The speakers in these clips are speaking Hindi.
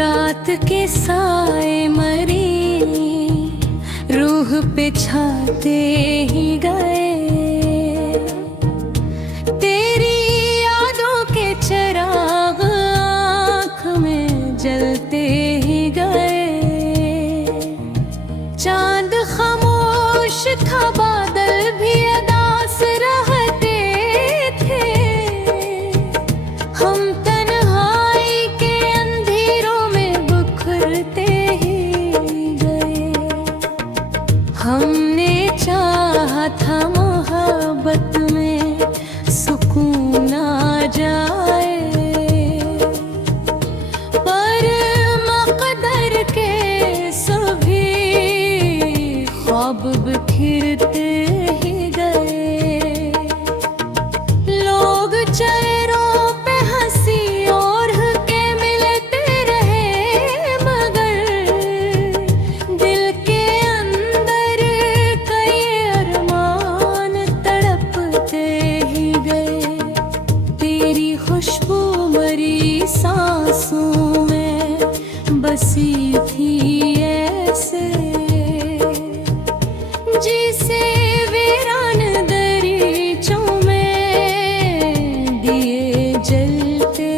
रात के साए मरी रूह पे छाते ही गए। तेरी यादों के चिराग आँख में जलते ही गए। चांद खामोश था, बादल भी अदास रहते थे। हम तन्हाई के अंधेरों में बिखरते ही गए। हमने चाहा था मोहब्बत में सुकून आ जाए, पर मक़दर के सभी ख्वाब बिखरते ही गए। लोग चेहरों पे हंसी और के मिलते रहे, मगर दिल के अंदर कई अरमान तड़पते ही गए। तेरी खुशबू मरी सांसों में बसी थी ऐसे, जिसे वीरान दरीचों में दिए जलते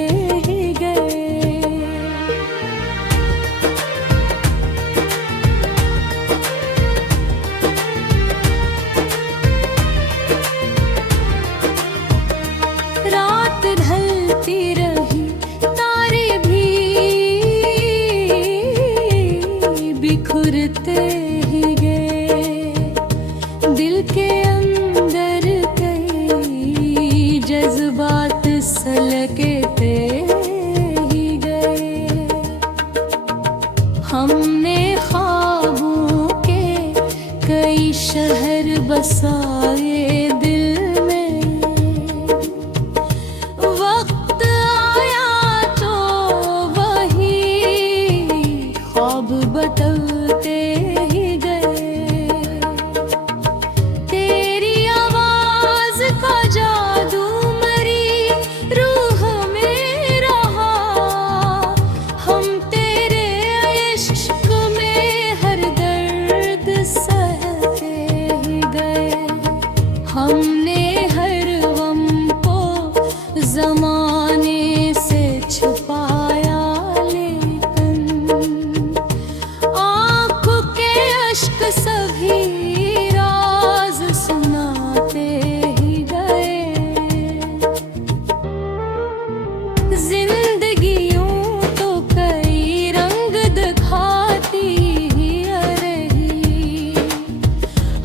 ही गए। रात ढलती रही, तारे भी बिखरते ही गए। दिल के अंदर कई जज्बात सलगते ही गए। हमने ख्वाबों के कई शहर बसाए दिल में। वक्त आया तो वही ख्वाब बदलते ही गए। तेरी आवाज का जादू मरी रूह में रहा। हम तेरे इश्क में हर दर्द सहते ही गए। हमने हर गम को ज़माने से छुपाया, लेकिन आँखों के अश्क सभी राज सुनाते ही गए। जिंदगी यूं तो कई रंग दिखाती ही रही।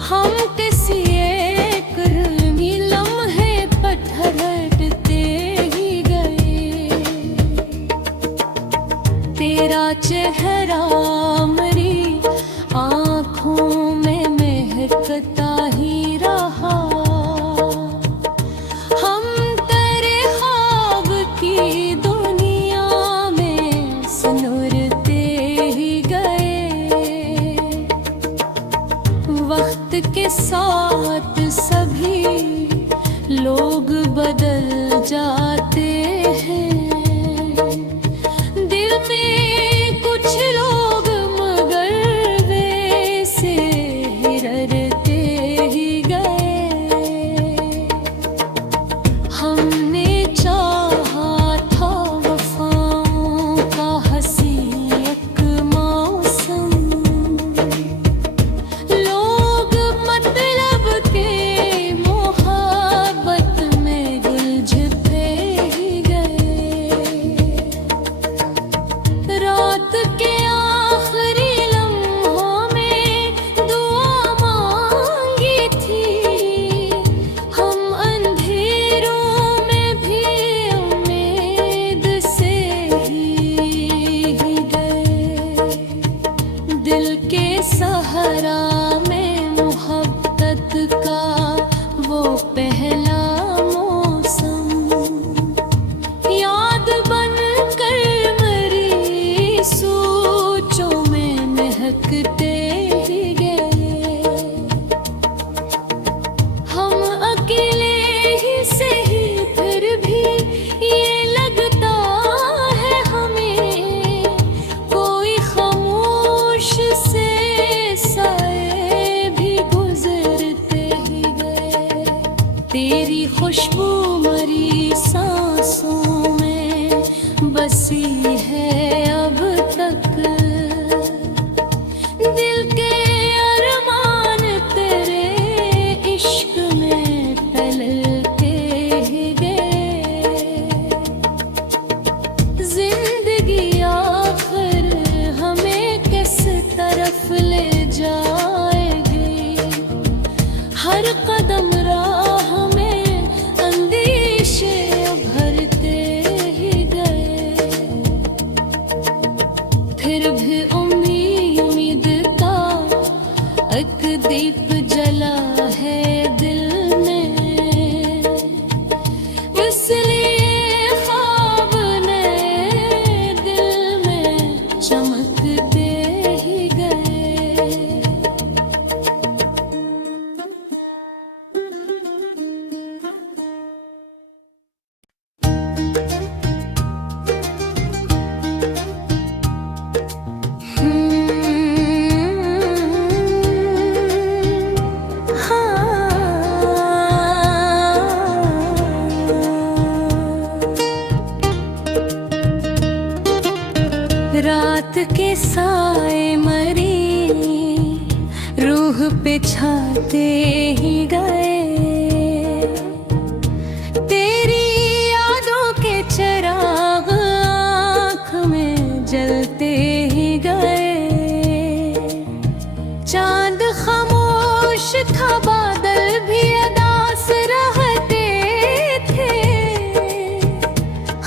हम किसी एक रंगी लम्हे पर ठहरते ही गए। तेरा चेहरा मरी आँखों में महकता ही रहा। हम तेरे ख्वाब की दुनिया में सिनुरते ही गए। वक्त के साथ सभी लोग बदल जाते हैं। दिल में कुछ इसलिए ख्वाब नए दिल में चमकते ही गए। रात के साए मरी रूह पे छाते ही गए। तेरी यादों के चिराग आँख में जलते ही गए। चांद खामोश था, बादल भी अदास रहते थे।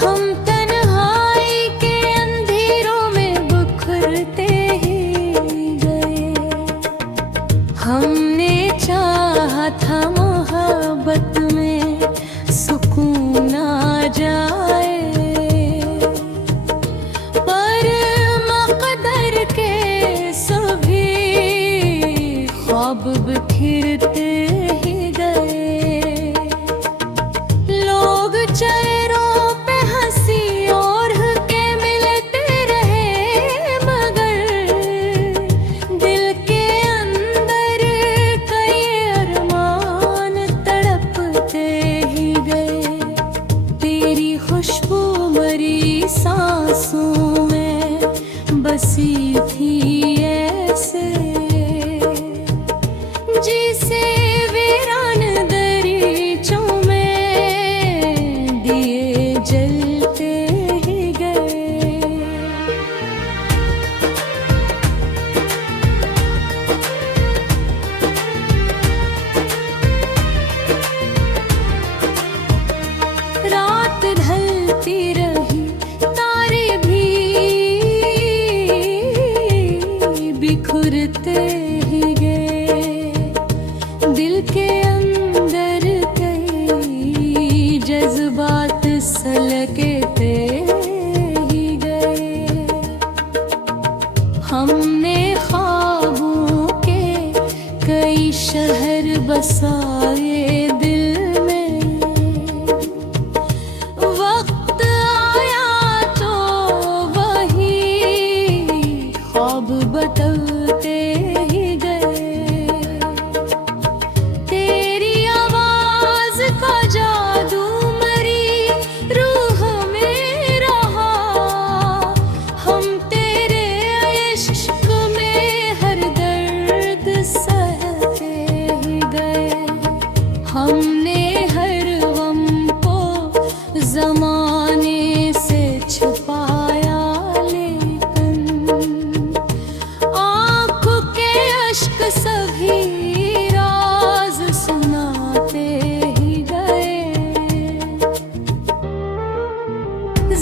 हम तन्हाई के अंधेरों में बुखरते ही गए। हमने चाहा था मोहब्बत में सुकून आ जाए, पर मक़दर के सभी ख्वाब बिखरते ही गए। लोग चेहरों पे हंसी और के मिलते रहे, मगर दिल के अंदर कई अरमान तड़पते ही गए। तेरी खुशबू मरी सांसों में बसी थी ऐसे, जिसे वीरान दरीचों में दिए जलते ही गए। रात ढलती रही, तारे भी बिखरते ही गए। दिल के अंदर कई जज्बात सलगते ही गए। हमने ख्वाबों के कई शहर बसाए दिल में। वक्त आया तो वही ख्वाब बदलते ही गए। तेरी आवाज का जादू मरी रूह में रहा। हम तेरे इश्क में हर दर्द सहते ही गए। हमने हर गम को ज़माने से छुपाया, लेकिन आँखों के अश्क सभी राज सुनाते ही गए।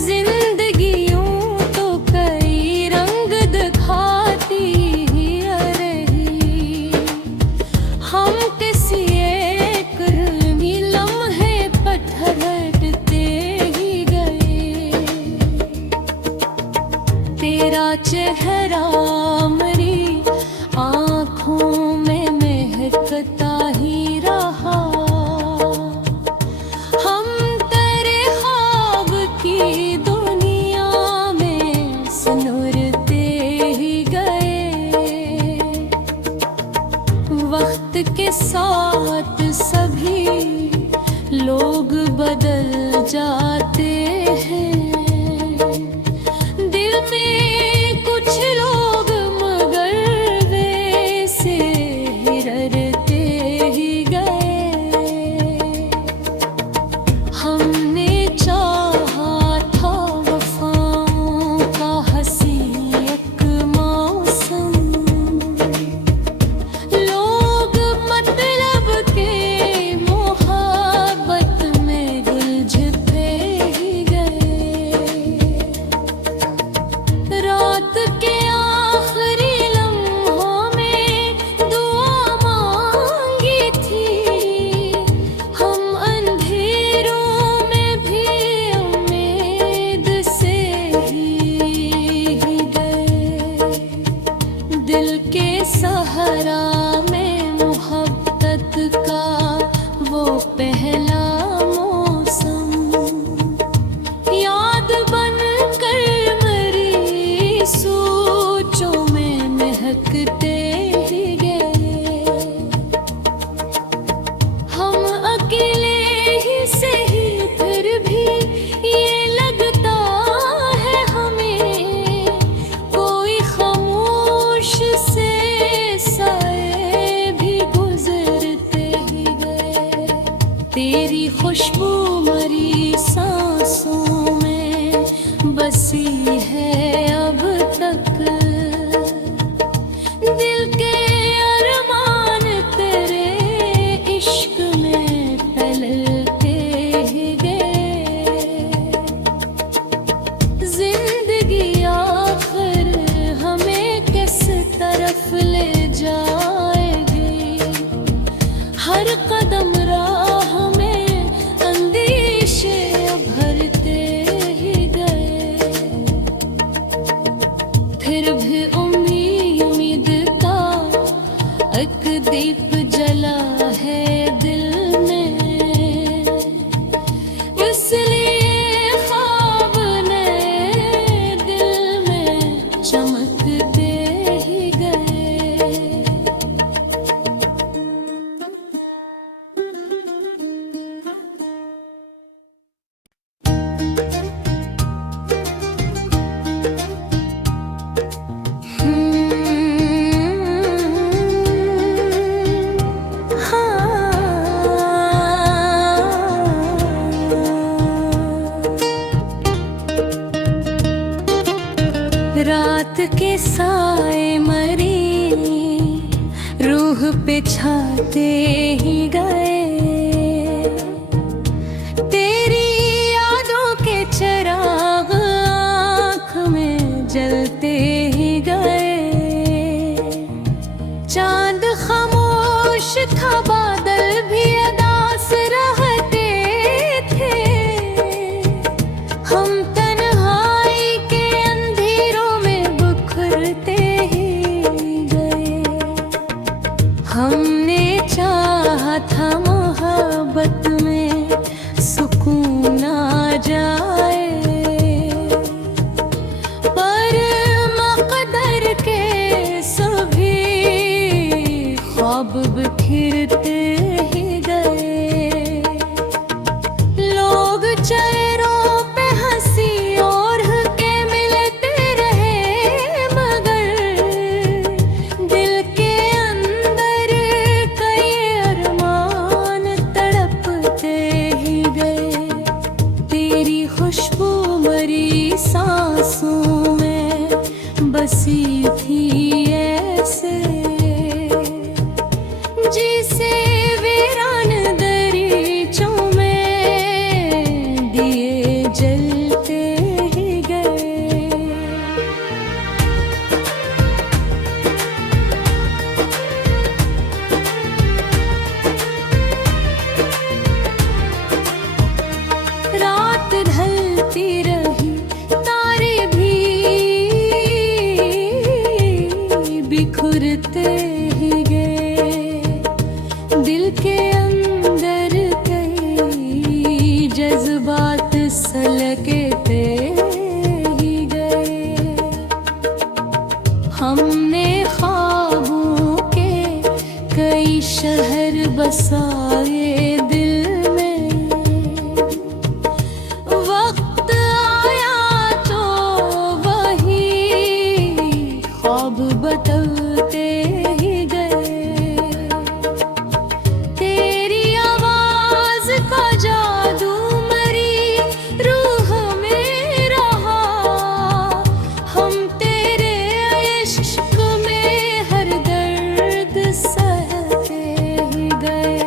जिंदगी यूं तो कई रंग दिखाती ही रही। हम किसी एक रंगी लम्हे पर ठहरते ही गए। तेरा चेहरा मरी आँखों में महकता ही रहा। हम तेरे ख्वाब की दुनिया में सिनुरते ही गए। वक्त के साथ सभी लोग बदल जाते हैं। दिल में कुछ लोग मगर वैसे ही ररते ही गए। हमने चाहा था वफाओं का हंसी एक मौसम। लोग मतलब के मोहब्बत में उलझते बसी है अब तक। दिल के अरमान तेरे इश्क में पलते ही गए। जिंदगी आखिर हमें किस तरफ ले जाएगी। हर कदम राह में अंदेशे भरते ही गए। फिर भी उम्मीद का एक दीप जला है दिल में। इसलिए ख्वाब नए दिल में चमकते ही गए। रात के साए मरी रूह पे छाते ही गए। तेरी यादों के चिराग आँख में जलते ही गए। चांद खामोश था, बादल भी अदास रहते थे। हम तन्हाई के अंधेरों में बिखरते ही गए। हमने चाहा था मोहब्बत में सुकून आ जाए, पर मक़दर के सभी ख्वाब बिखरते ही गए। लोग चेहरों पे हंसी और के मिलते रहे, मगर दिल के अंदर कई अरमान तड़पते ही गए। तेरी खुशबू मरी सांसों में बसी थी ऐसे, जिसे वीरान दरीचों में दिए जलते ही गए। रात ढलती रही, तारे भी बिखरते ही गए। दिल के अंदर कई जज्बात सलगते ही गए। हमने ख्वाबों के कई शहर बसाए दिल में। वक्त आया तो वही ख्वाब बदलते ही गए। तेरी आवाज का जादू मरी रूह में रहा। हम तेरे इश्क में हर दर्द सहते ही गए।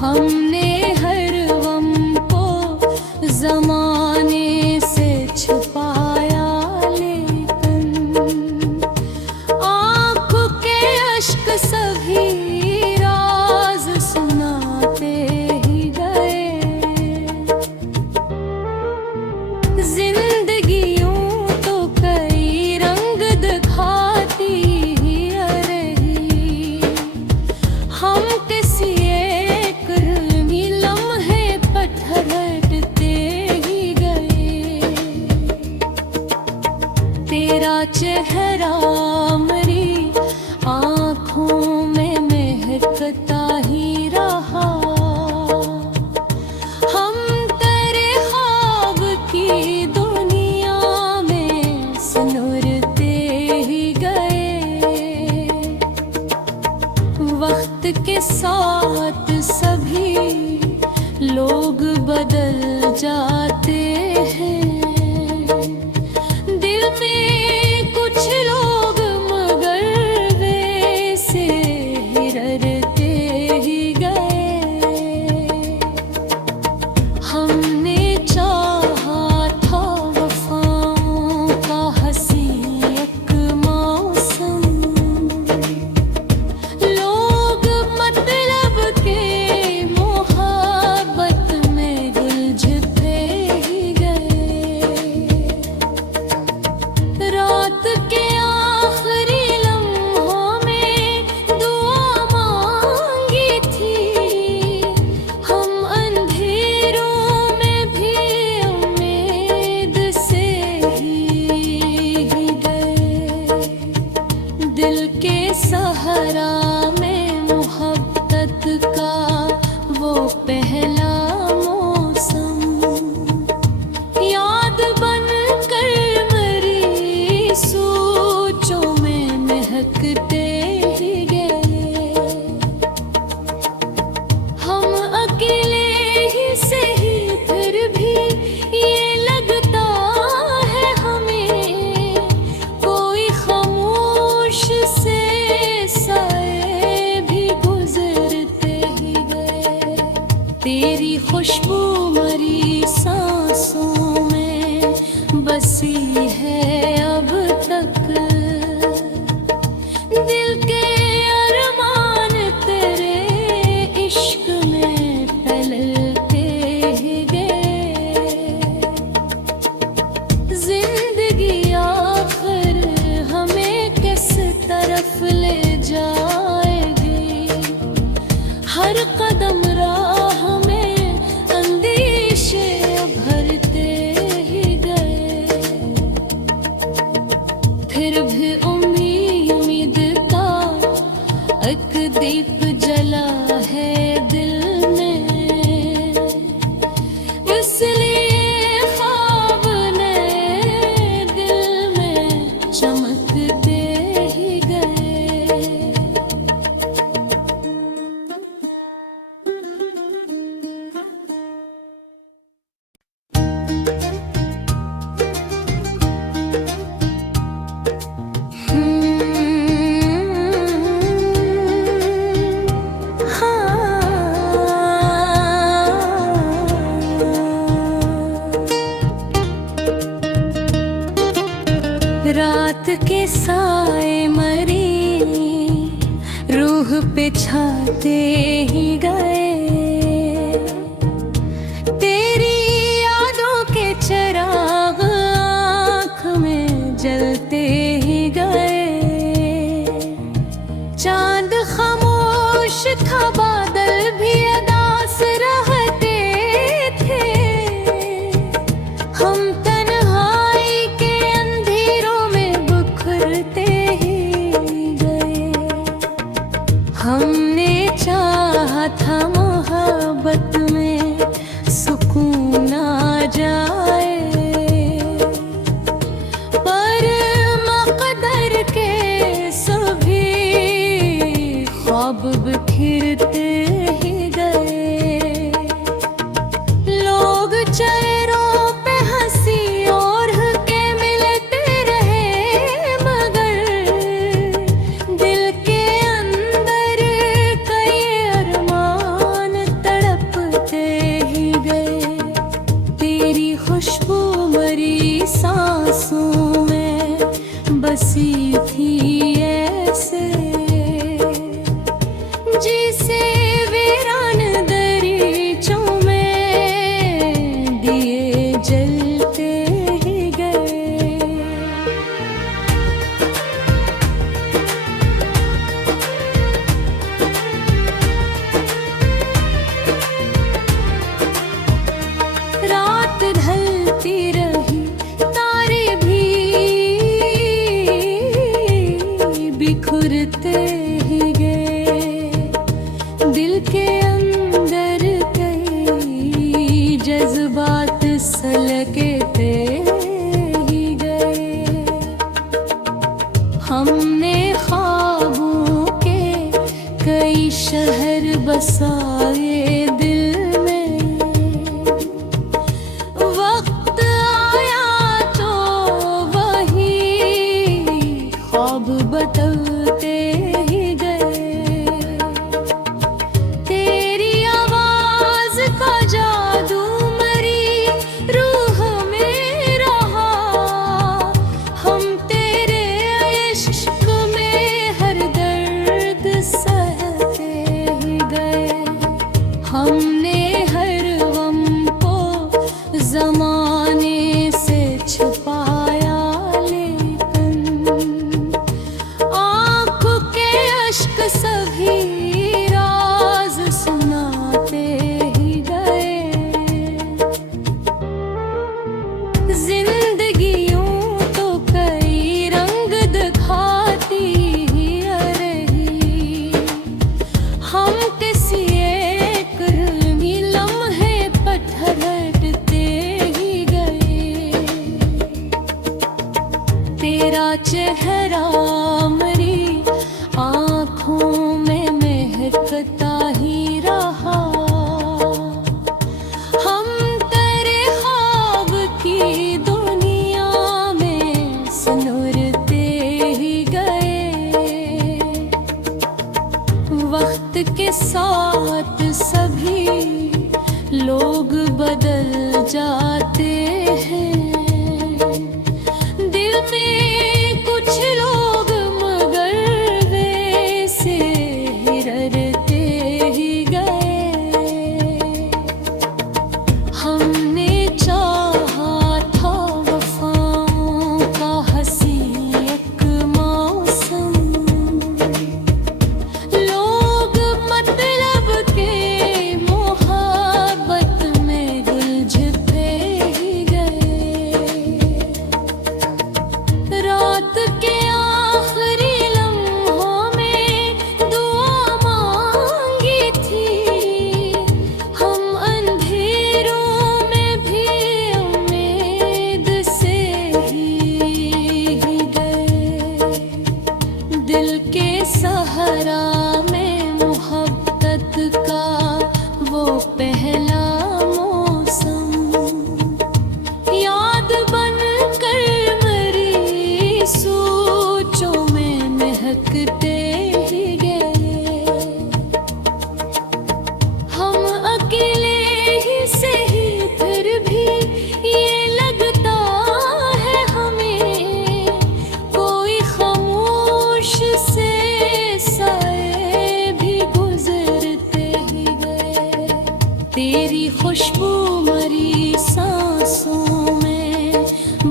हमने हर गम को ज़माने से छुपाया, लेकिन आँखों के अश्क सभी राज सुनाते ही गए। जिंदगी यूं तो कई रंग दिखाती ही रही। हम किसी एक लम्हे पर ठहरते ही गए। तेरा चेहरा मरी आँखों में महकता ही रहा। हम तेरे ख्वाब की दुनिया में सिनुरते ही गए। वक्त के साथ सभी लोग बदल जाते हैं, रात के साए मरी रूह पे छाते ही गए, तेरी यादों के चिराग आँख में जलते ही गए। चांद खामोश था, बादल भी अदास रहते थे, हम तन्हाई के अंधेरों में बिखरते ही गए। हमने चाहा था मोहब्बत में सुकून आ जाए, पर मक़दर के सभी ख्वाब बिखरते ही गए। लोग चेहरों पे हंसी और के मिलते रहे, मगर दिल के अंदर कई अरमान तड़पते ही गए। तेरी खुशबू मरी सांसों में बसी थी ऐसे, जिसे वीरान दरीचों में दिए जलते ही गए। रात ढलती रही, तारे भी बिखरते ही गए। दिल के अंदर कई जज्बात सलगते ही गए। हमने ख्वाबों के कई शहर बसाए दिल में, वक्त आया तो वही ख्वाब बदलते ही गए। तेरी आवाज का जादू मरी रूह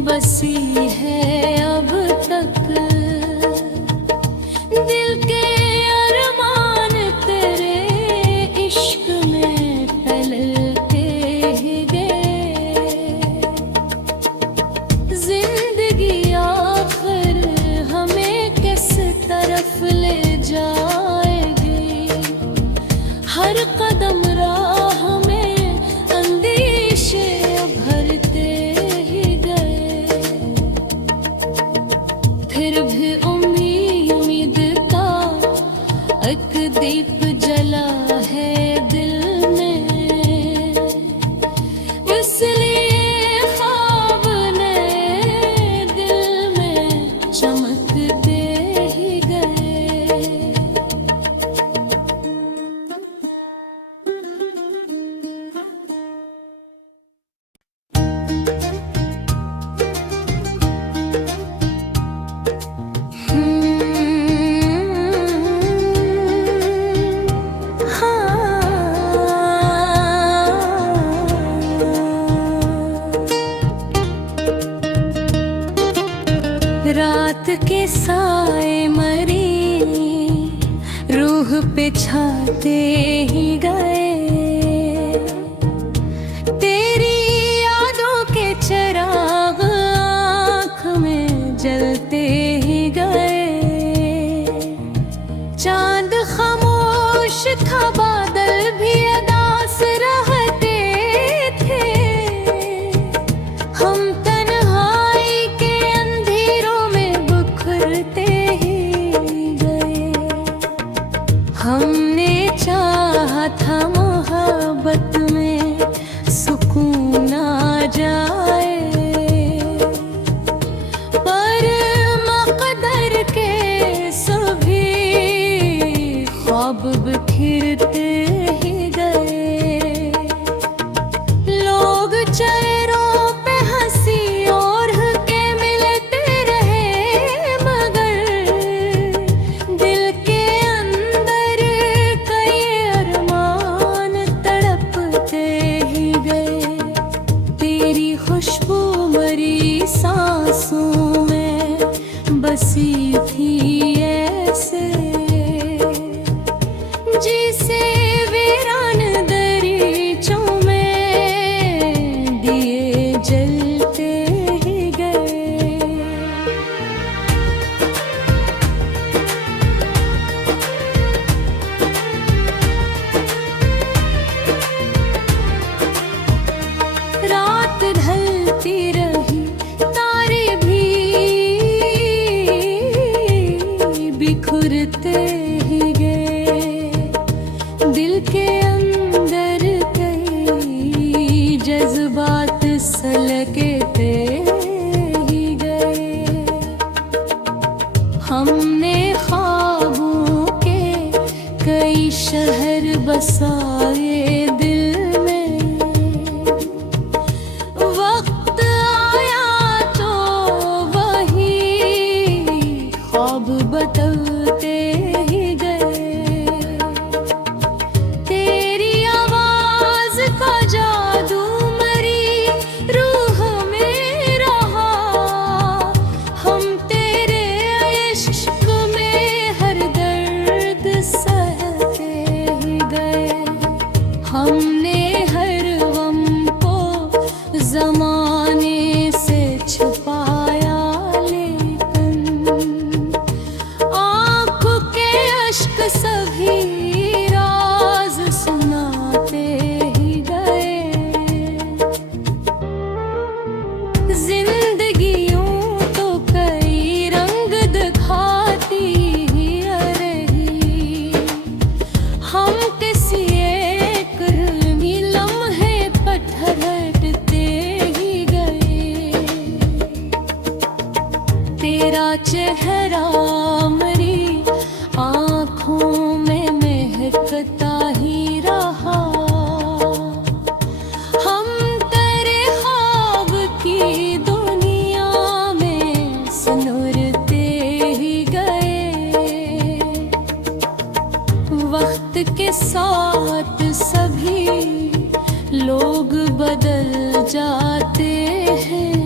बसी है अब तक। दिल के अरमान तेरे इश्क में फैलते ही गए। जिंदगी आखिर हमें किस तरफ ले जाएगी। हर कदम राह में अंदेशे भरते ही गए। फिर भी उम्मीद का एक दीप जला है दिल में। इसलिए ख्वाब नए दिल में चमकते ही गए। रात के साए मरी रूह पे छाते ही गए। तेरी यादों के चिराग आँख में जलते ही गए। चांद खामोश था, बादल भी उदास रहते थे। हम तन्हाई के अंधेरों में बिखरते ही गए। हमने चाहा था मोहब्बत में सुकून आ जाए, पर मक़दर के सभी ख्वाब बिखरते ही गए। लोग चेहरों पे हंसी और के मिलते रहे, मगर दिल के अंदर कई अरमान तड़पते ही गए। तेरी खुशबू मरी सांसों में बसी थी ऐसे, जिसे वीरान दरीचों में दिए जलते ही गए। रात ढलती रही, तारे भी बिखरते ही गए। दिल के अंदर कई जज्बात सलगते ही गए। हमने ख्वाबों के कई शहर बसाए दिल में। वक्त आया तो वही ख्वाब बदलते ही गए। तेरी आवाज का जादू मरी रूह में रहा। हम तेरे इश्क में हर दर्द सहते ही गए। हमने हर गम को ज़माने से छुपाया, लेकिन आँखों के अश्क सभी राज सुनाते ही गए। जिंदगी यूं तो कई रंग दिखाती ही रही। हम किसी एक लम्हे पर ठहरते ही गए। तेरा चेहरा मरी आँखों में महकता ही रहा। हम तेरे ख्वाब की दुनिया में सिनुरते ही गए। वक्त के साथ सभी लोग बदल जाते हैं,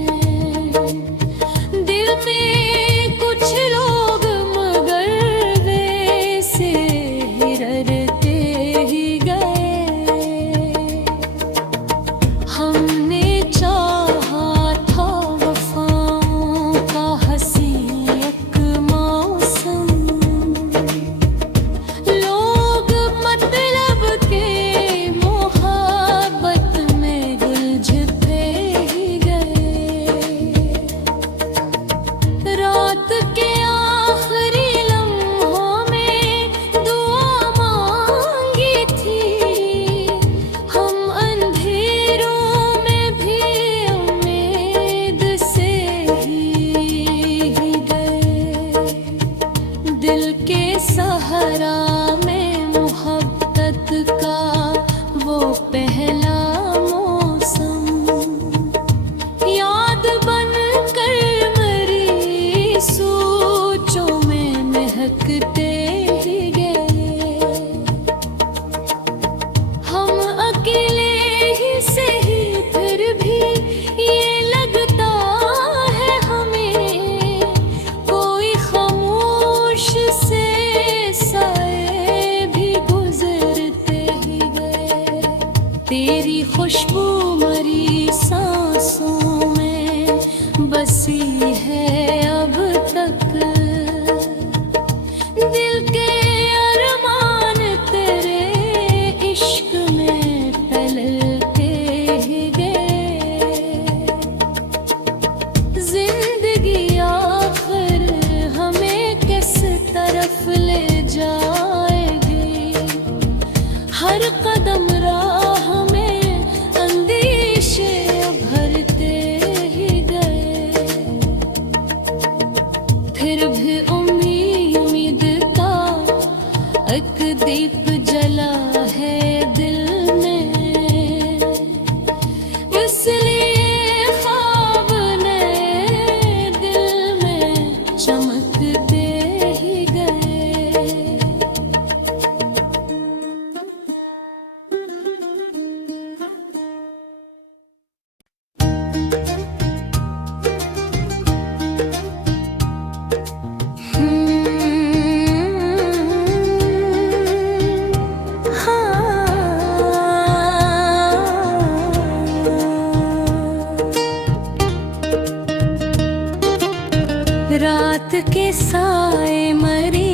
रात के साए मरी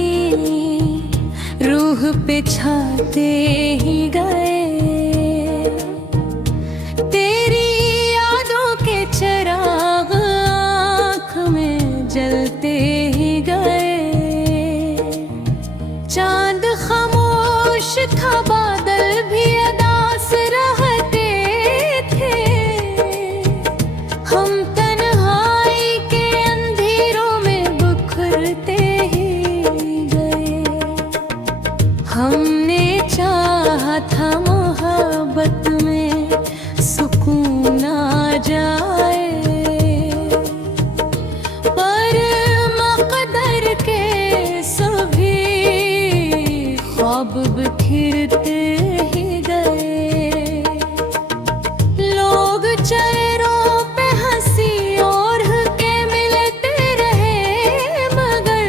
रूह पे छाते ही गए, तेरी यादों के चिराग आँख में जलते ही गए। चांद खामोश था, बादल भी अदास रहते थे, हम तन्हाई के अंधेरों में बिखरते ही गए। हमने चाहा था मोहब्बत में सुकून आ जाए, पर मक़दर के सभी ख्वाब बिखरते ही गए। लोग चेहरों पे हंसी और के मिलते रहे, मगर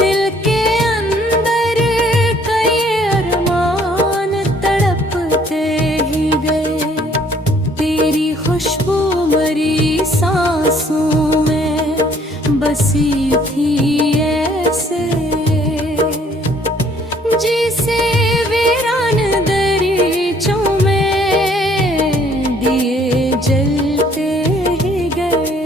दिल के अंदर कई अरमान तड़पते ही गए। तेरी खुशबू मरी सांसों में बसी थी ऐसे, जिसे वीरान दरीचों में दिए जलते ही गए।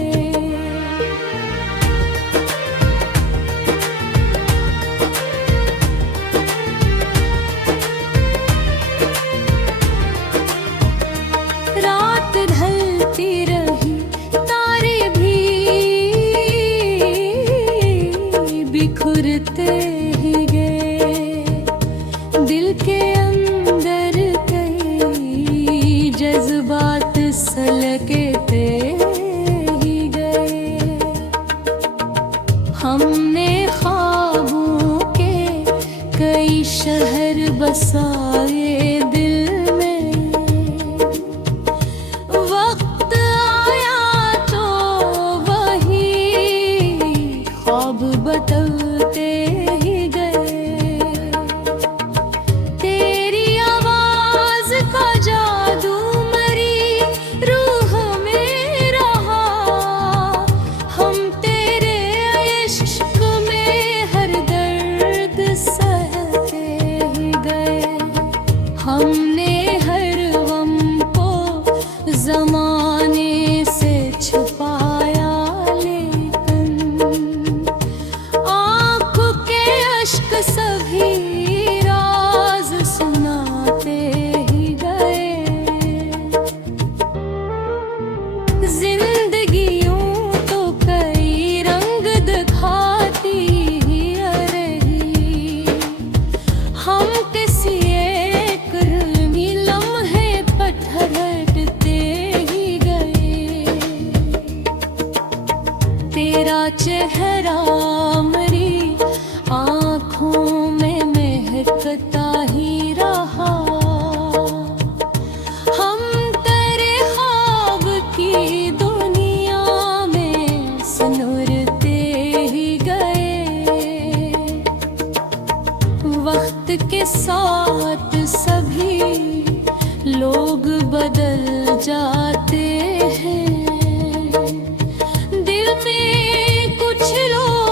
रात ढलती रही, तारे भी बिखरते ही गए। दिल के अंदर कई जज्बात सलगते ही गए। हमने ख्वाबों के कई शहर बसाए दिल में, वक्त आया तो वही ख्वाब बदलते ही गए। तेरी आवाज का जादू मरी रूह में रहा, हम तेरे इश्क में हर दर्द सहते ही गए। हमने हर गम को ज़माने से छुपाया, लेकिन आँखों के अश्क सभी राज सुनाते ही गए। जिंदगी यूं तो कई रंग दिखाती ही रही, हम किसी एक रंगी लम्हे पर ठहरते ही गए। तेरा चेहरा मरी आँखों में महकता ही रहा, हम तेरे ख्वाब की दुनिया में सनुरते ही गए। वक्त के साथ सभी लोग बदल जाते हैं, दिल में कुछ लोग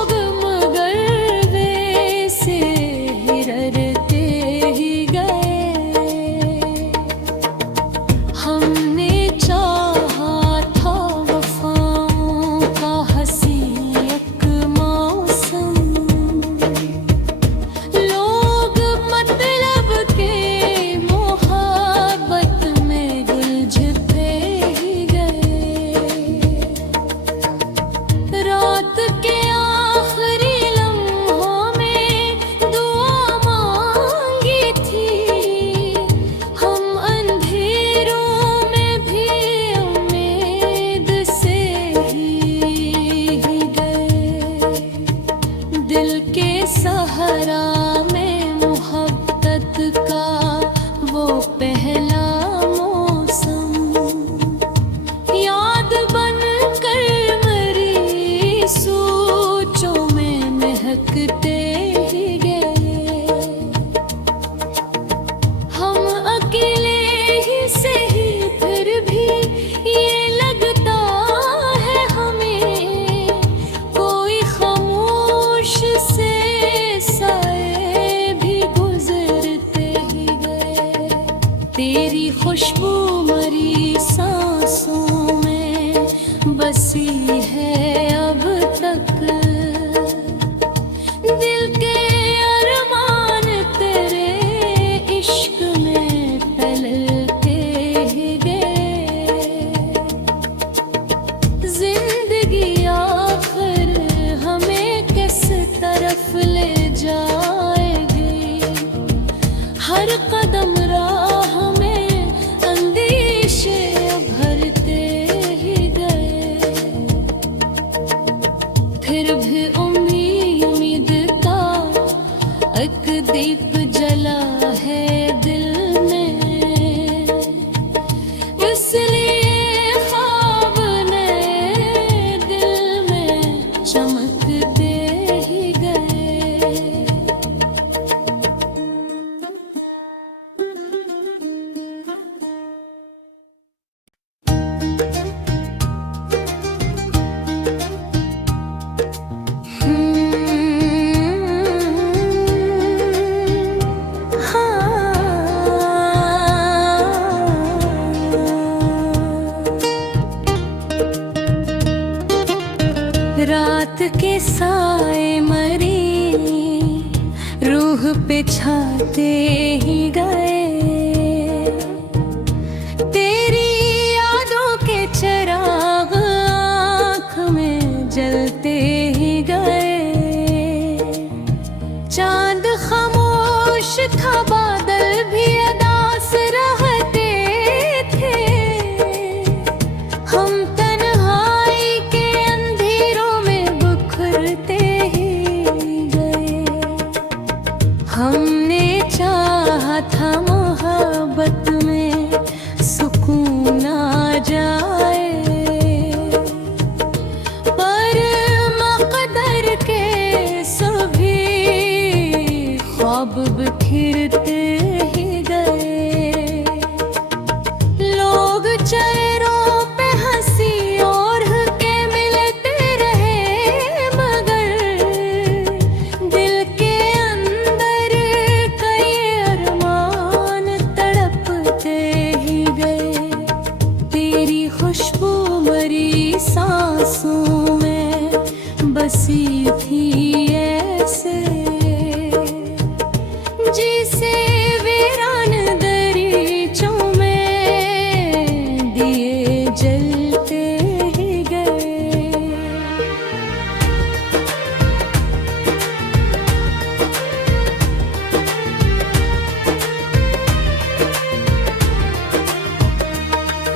बसी है अब तक। दिल के अरमान तेरे इश्क में पलते ही गए। जिंदगी आखिर हमें किस तरफ ले जाएगी। हर कदम राह में अंदेशे भरते ही गए। फिर भी उम्मीद का एक दीप जला है दिल में। इसलिए ख्वाब नए दिल में चमकते ही गए। रात के साए मरी रूह पे छाते ही गए। तेरी यादों के चिराग आँख में जलते ही गए। चांद खामोश था, बादल भी अदास रहते थे। हम तन्हाई के अंधेरों में बिखरते ही गए। हमने चाहा था मोहब्बत में सुकून आ जाए, पर मक़दर के सभी ख्वाब बिखरते ही गए। लोग चेहरों पे हंसी ओढ़ के मिलते रहे, मगर दिल के अंदर कई अरमान तड़पते ही गए। तेरी खुशबू मरी सांसों में बसी थी ऐसे, जिसे वीरान दरीचों में दिए जलते ही गए।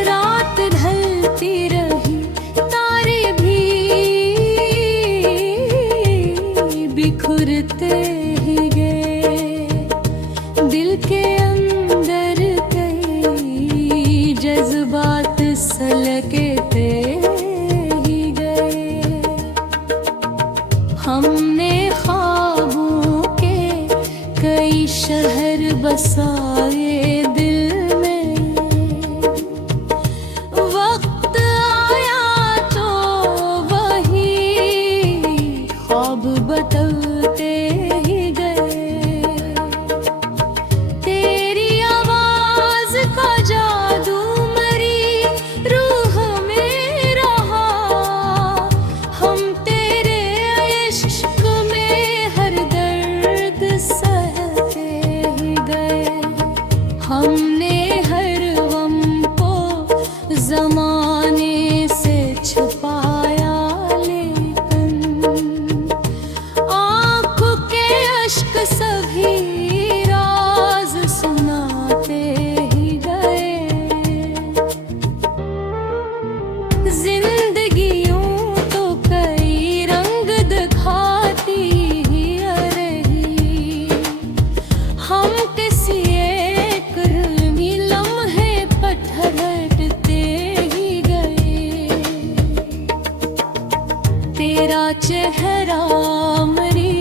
रात ढलती रही, तारे भी बिखरते ही गए। दिल के अंदर कई जज्बात सलगते ही गए। हमने ख्वाबों के कई शहर बसाए दिल में। वक्त आया तो वही ख्वाब बदलते ही गए। तेरी आवाज का जादू मरी रूह में रहा। हम तेरे इश्क में हर दर्द सहते ही गए। हमने हर गम को ज़माने से छुपाया, लेकिन आँखों के अश्क सभी राज सुनाते ही गए। जिंदगी यूं तो कई रंग दिखाती ही रही। हम किसी एक रंगी लम्हे पर ठहरते ही गए। तेरा चेहरा मरी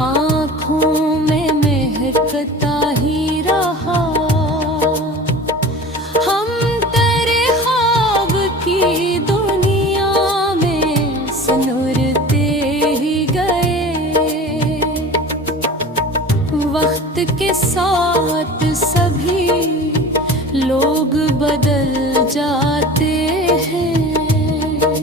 आँखों में महकता ही रहा। हम तेरे ख्वाब की दुनिया में सिनुरते ही गए। वक्त के साथ सभी लोग बदल जाते हैं।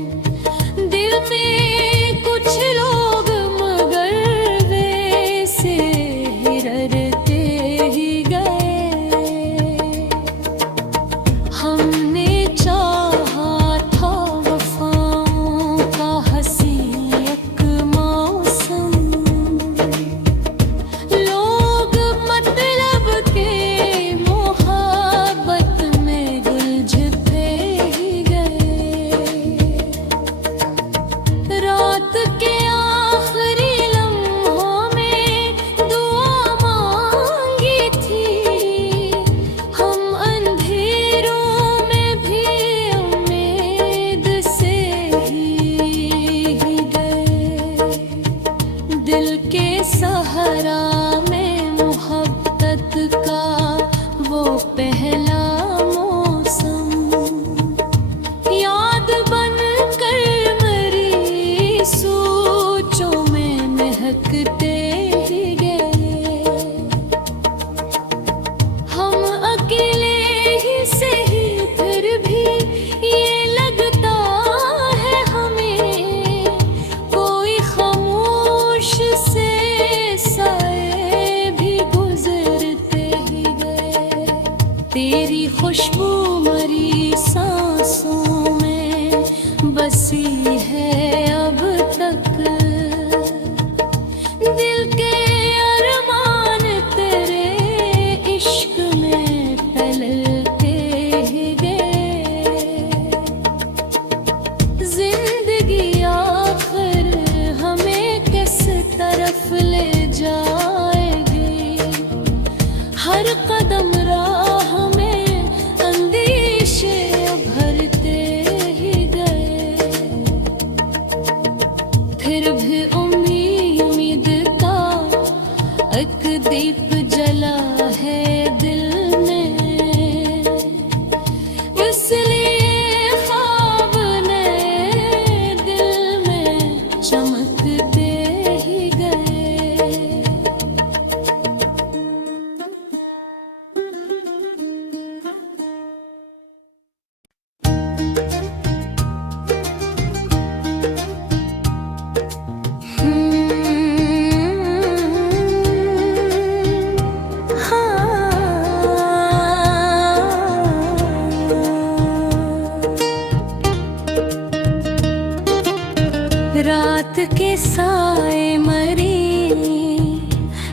रात के साए मरी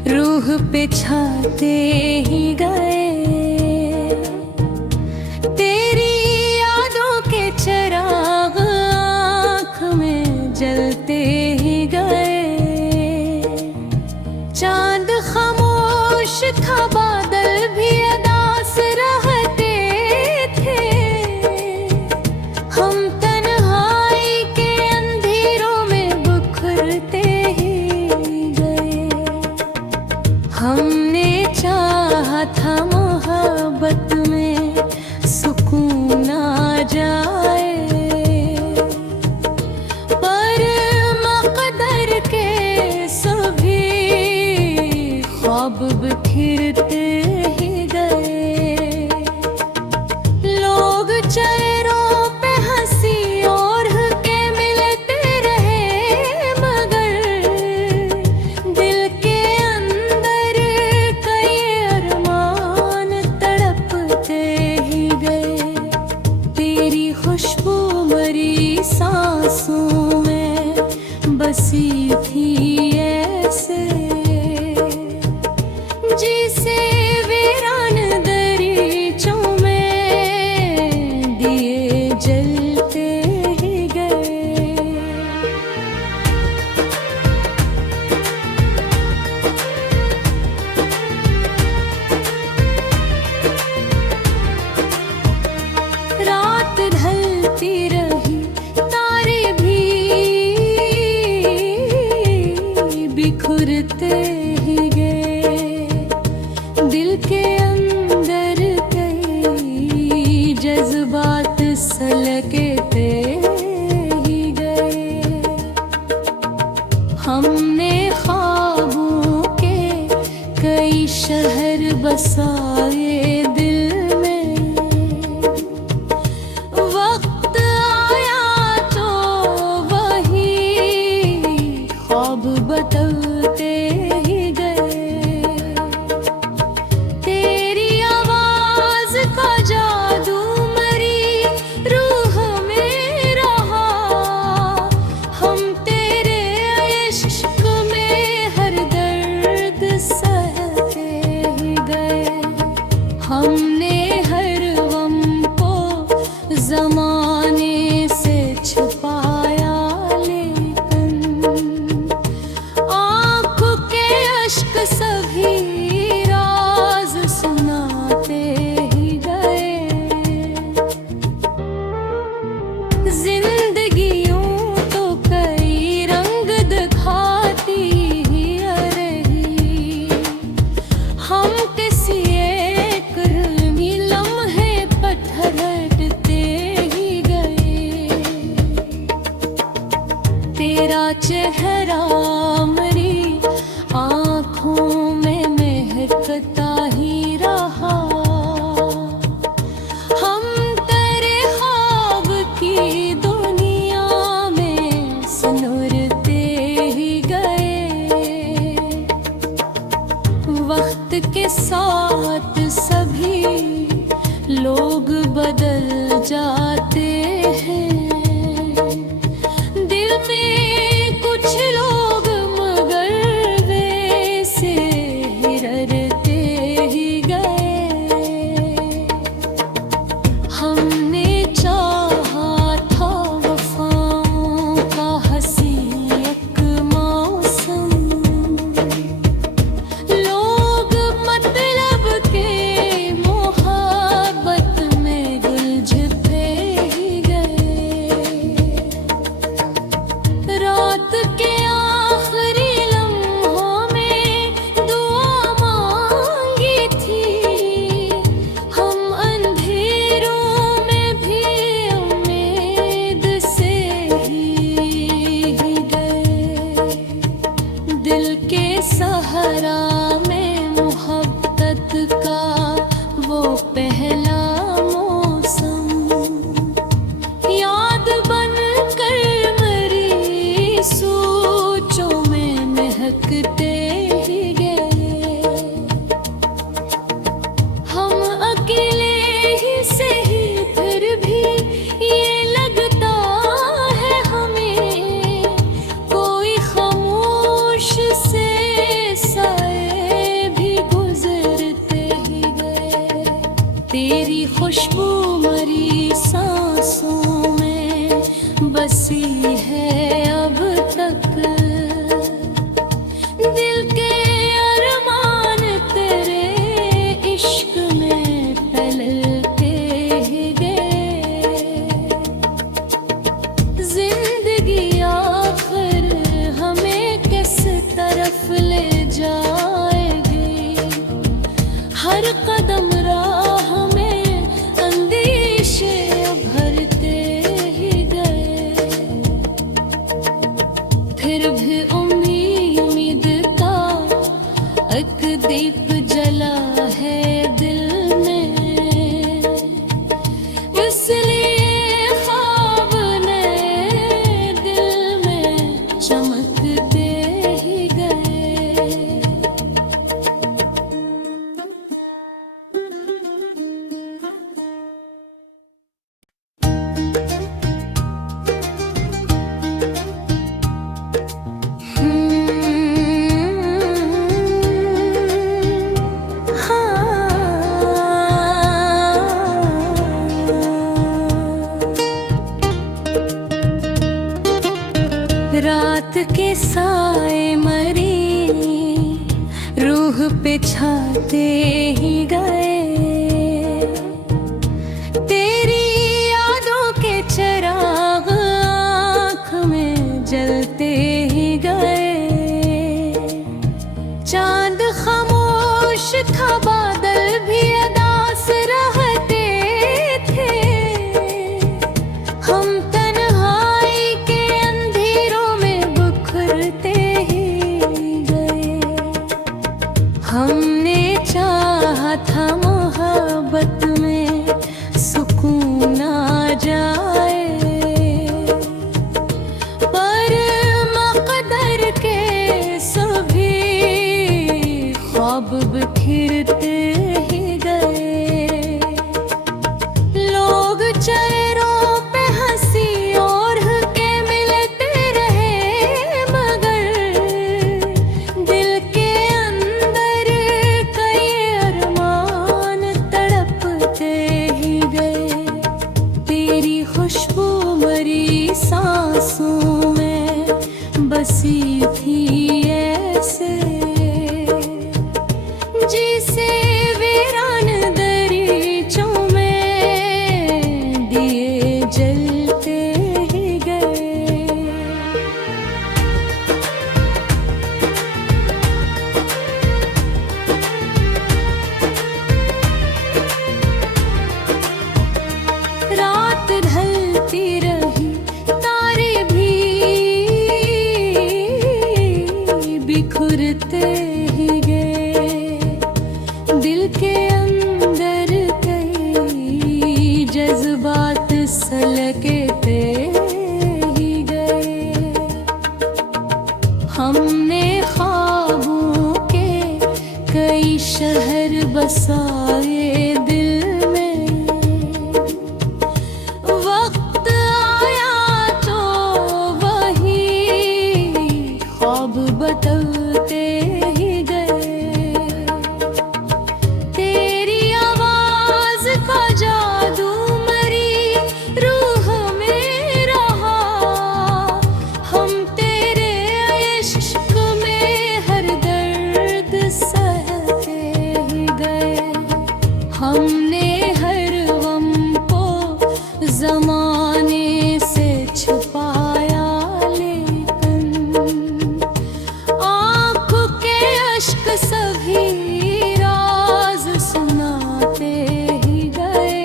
रूह पे छाते ही गए। तेरी यादों के चिराग आँख में जलते ही गए। चांद खामोश था, बादल भी अदास रहते थे। हम तन्हाई के अंधेरों में बिखरते ही गए। हमने चाहा था मोहब्बत में सुकून आ जाए, पर मक़दर के सभी ख्वाब बिखरते ही गए। लोग चेहरों पे हंसी ओढ़ के मिलते रहे, मगर दिल के अंदर कई अरमान तड़पते ही गए। तेरी खुशबू मरी सांसों में बसी थी ऐसे, जिसे वीरान दरीचों में दिए जलते ही गए। रात ढलती रही, तारे भी बिखरते ही गए। दिल के अंदर कई जज्बात सलगते ही गए। हमने ख्वाबों के कई शहर बसाए दिल में। वक्त आया तो वही ख्वाब बदलते ही गए। तेरी आवाज का जादू मरी रूह में रहा। हम तेरे इश्क में हर दर्द सहते ही गए। हमने हर गम को ज़माने से छुपाया, लेकिन आँखों के अश्क सभी राज सुनाते ही गए। जिंदगियों तो कई रंग दिखाती ही रही। हम किसी एक लम्हे पर ठहरते ही गए। तेरा चेहरा मरी आँखों में महकता ही रहा। हम तेरे ख्वाब की दुनिया में सनोरते ही गए। वक्त के साथ सभी लोग बदल जाते हैं। दिल में कुछ लोग बसी है अब तक। दिल के अरमान तेरे इश्क में पलते ही गए। जिंदगी आखिर हमें किस तरफ ले जाएगी। हर कदम राह में अंदेशे भरते ही गए। फिर भी उम्मीद का एक दीप जला है दिल में। इसलिए ख्वाब नए दिल में चमकते ही गए। रात के साए मरी रूह पे छाते ही गए। तेरी यादों के चिराग आँख में जलते ही गए। चांद खामोश था, बादल भी अदास रहते थे। हम तन्हाई के अंधेरों में बिखरते ही गए। हमने चाहा था मोहब्बत में सुकून आ जाए, पर मक़दर के सभी ख्वाब बिखरते ही गए। लोग चेहरों पे हंसी और के मिलते रहे, मगर दिल के अंदर कई अरमान तड़पते ही गए। तेरी खुशबू मरी सांसों में बसी थी ऐसे, जिसे वीरान दरीचों में दिए जलते ही गए। रात ढलती रही, तारे भी बिखरते ही गए। दिल के अंदर कई जज्बात सलगते ही गए। हमने ख्वाबों के कई शहर बसाए दिल में। वक्त आया तो वही ख्वाब बदलते ही गए। तेरी आवाज का जादू मरी रूह में रहा। हम तेरे इश्क में हर दर्द सहते ही गए। हमने हर गम को ज़माने से छुपाया, लेकिन आँखों के अश्क सभी राज सुनाते ही गए।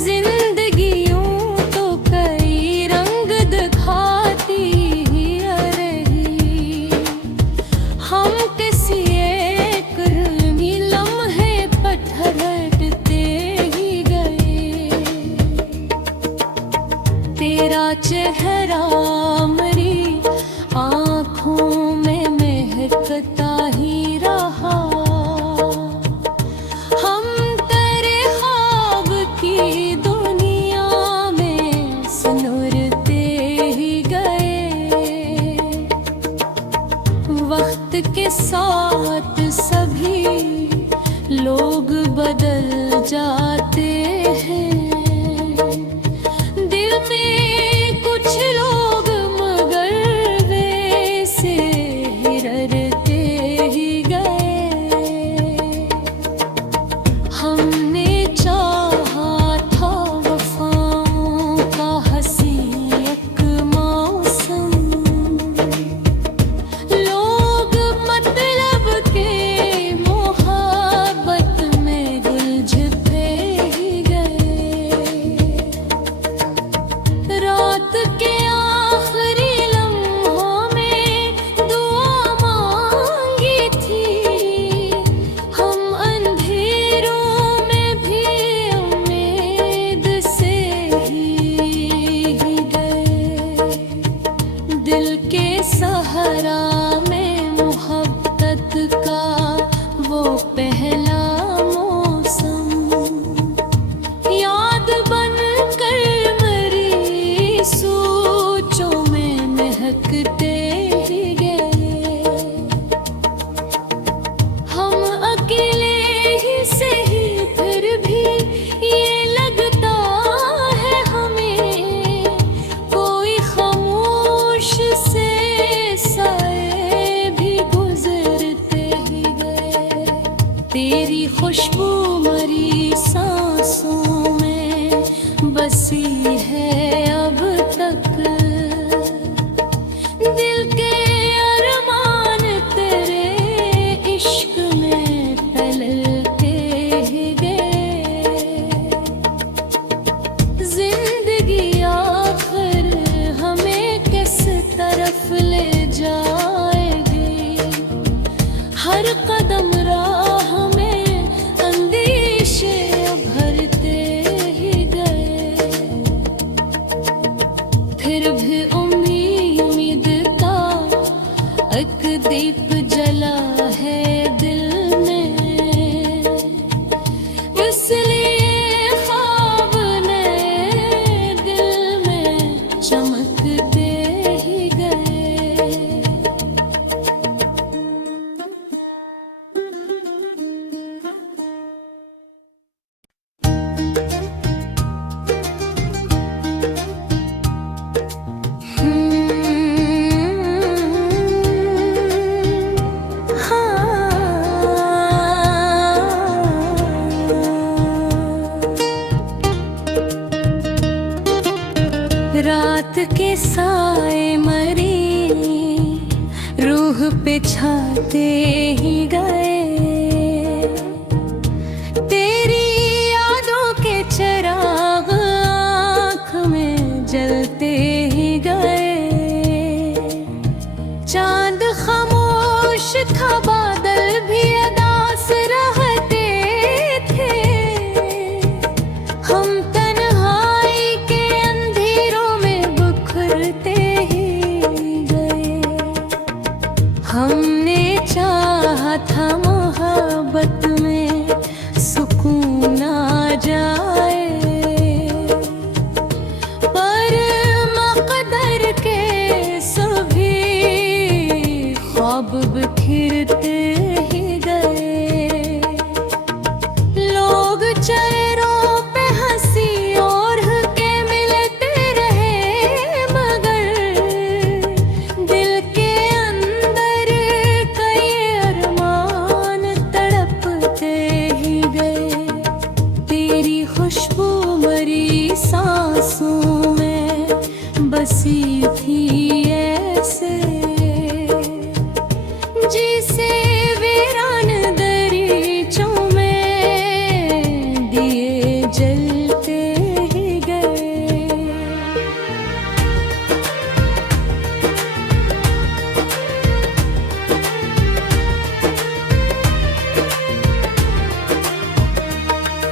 जिंदगी यूं तो कई रंग दिखाती ही रही। हम किसी एक लम्हे पर ठहरते ही गए। तेरा चेहरा मरी आँखों में महकता ही रहा। हम तेरे ख्वाब की दुनिया में सुनुरते ही गए। वक्त के साथ सभी लोग बदल जाते हैं, रात के साए मरी रूह पे छाते ही गए, तेरी यादों के चिराग आँख में जलते ही गए। चांद खामोश था, बादल भी अदास रहते थे, हम तन्हाई के अंधेरों में बिखरते ही गए। हमने चाहा था मोहब्बत में सुकून आ जाए, पर मक़दर के सभी ख्वाब बिखरते ही गए। लोग चेहरों पे हंसी और के मिलते रहे, मगर दिल के अंदर कई अरमान तड़पते ही गए। तेरी खुशबू मरी सांसों में बसी थी ऐसे, जिसे वीरान दरीचों में दिए जलते ही गए।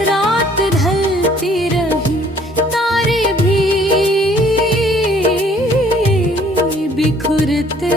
रात ढलती रही, तारे भी बिखरते